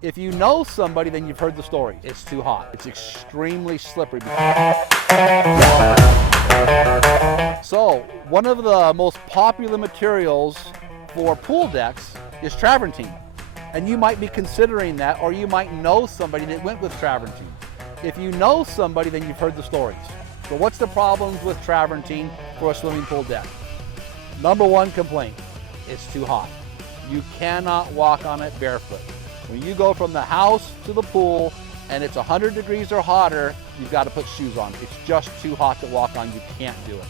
If you know somebody, then you've heard the story. It's too hot. It's extremely slippery. So, one of the most popular materials for pool decks is travertine. And you might be considering that, or you might know somebody that went with travertine. If you know somebody, then you've heard the stories. So what's the problems with travertine for a swimming pool deck? Number one complaint, it's too hot. You cannot walk on it barefoot. When you go from the house to the pool and it's 100 degrees or hotter, you've got to put shoes on. It's just too hot to walk on. You can't do it.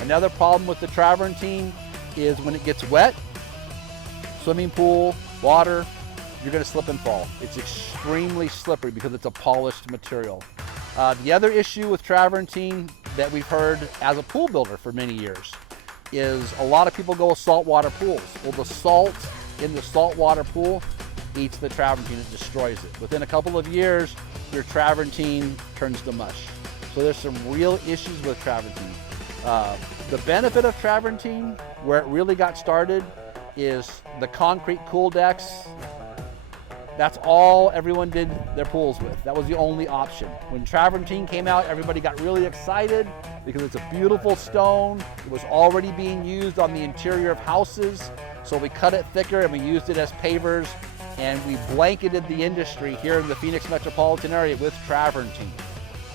Another problem with the travertine is when it gets wet, swimming pool, water, you're going to slip and fall. It's extremely slippery because it's a polished material. The other issue with travertine that we've heard as a pool builder for many years is a lot of people go with saltwater pools. Well, the salt in the saltwater pool eats the travertine, it destroys it. Within a couple of years, your travertine turns to mush. So there's some real issues with travertine. The benefit of travertine, where it really got started, is the concrete cool decks. That's all everyone did their pools with. That was the only option. When travertine came out, everybody got really excited because it's a beautiful stone. It was already being used on the interior of houses. So we cut it thicker and we used it as pavers, and we blanketed the industry here in the Phoenix metropolitan area with travertine.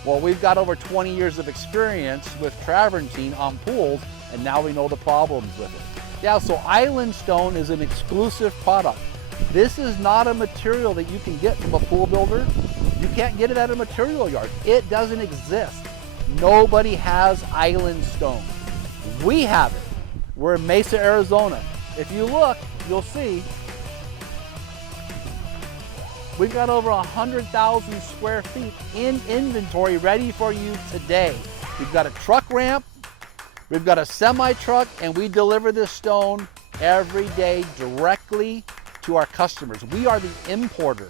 Well, we've got over 20 years of experience with travertine on pools, and now we know the problems with it. Yeah, so island stone is an exclusive product. This is not a material that you can get from a pool builder. You can't get it at a material yard. It doesn't exist. Nobody has island stone. We have it. We're in Mesa, Arizona. If you look, you'll see we've got over 100,000 square feet in inventory ready for you today. We've got a truck ramp, we've got a semi truck, and we deliver this stone every day directly to our customers. We are the importer.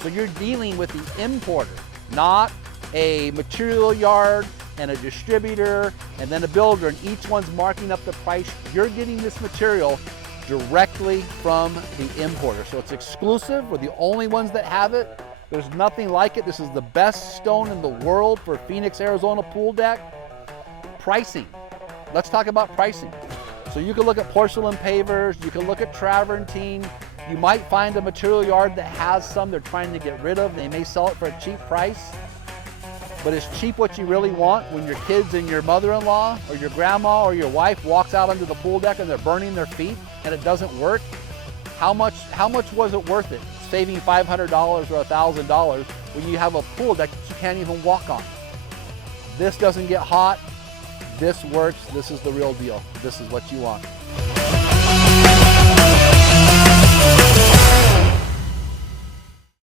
So you're dealing with the importer, not a material yard and a distributor and then a builder, and each one's marking up the price. You're getting this material directly from the importer. So it's exclusive. We're the only ones that have it. There's nothing like it. This is the best stone in the world for Phoenix, Arizona pool deck. Pricing. Let's talk about pricing. So you can look at porcelain pavers, you can look at travertine. You might find a material yard that has some they're trying to get rid of. They may sell it for a cheap price, but is cheap what you really want when your kids and your mother-in-law or your grandma or your wife walks out onto the pool deck and they're burning their feet and it doesn't work? How much was it worth it? Saving $500 or $1,000 when you have a pool deck that you can't even walk on. This doesn't get hot. This works. This is the real deal. This is what you want.